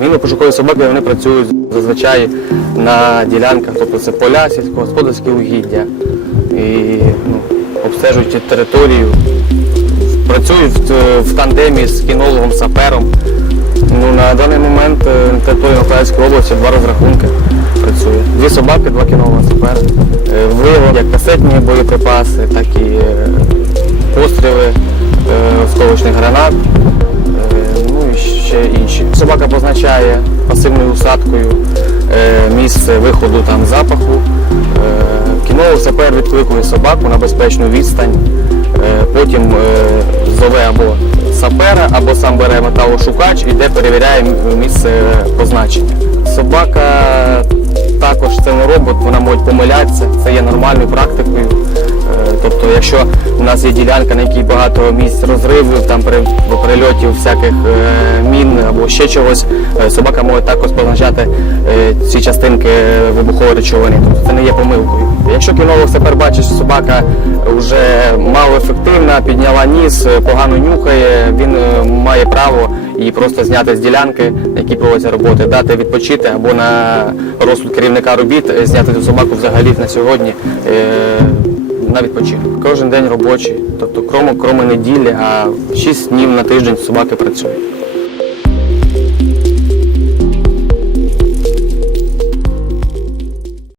Оперативно-пошукові собаки вони працюють зазвичай на ділянках, тобто це поля, сільськогосподарські угіддя. І ну, обстежують територію, працюють в, в тандемі з кінологом, сапером. Ну, на даний момент е, на території Миколаївської області два розрахунки працює. Дві собаки, два кінолога сапера. Е, Виявили як касетні боєприпаси, так і е, постріли е, осколочних гранат, е, Собака позначає пасивною усадкою е, місце виходу там запаху. Е, Кінолог сапер відкликує собаку на безпечну відстань, Е, потім зове або сапера, або сам бере металошукач і де перевіряє місце позначення. Собака також це не робот, вона може помилятися, це є нормальною практикою. Тобто, якщо у нас є ділянка, на якій багато місць розривів, там при прильотів всяких е, мін або ще чогось, е, собака може також позначати е, ці частинки вибухової речовини. Тобто це не є помилкою. Якщо кінолог тепер бачить, що собака вже мало ефективна, підняла ніс, погано нюхає, він має право її просто зняти з ділянки, на якій проводяться роботи, дати відпочити або на розсуд керівника робіт зняти цю собаку взагалі на сьогодні. На відпочинок. Кожен день робочий, тобто кроме, кроме неділі, а 6 днів на тиждень собаки працюють.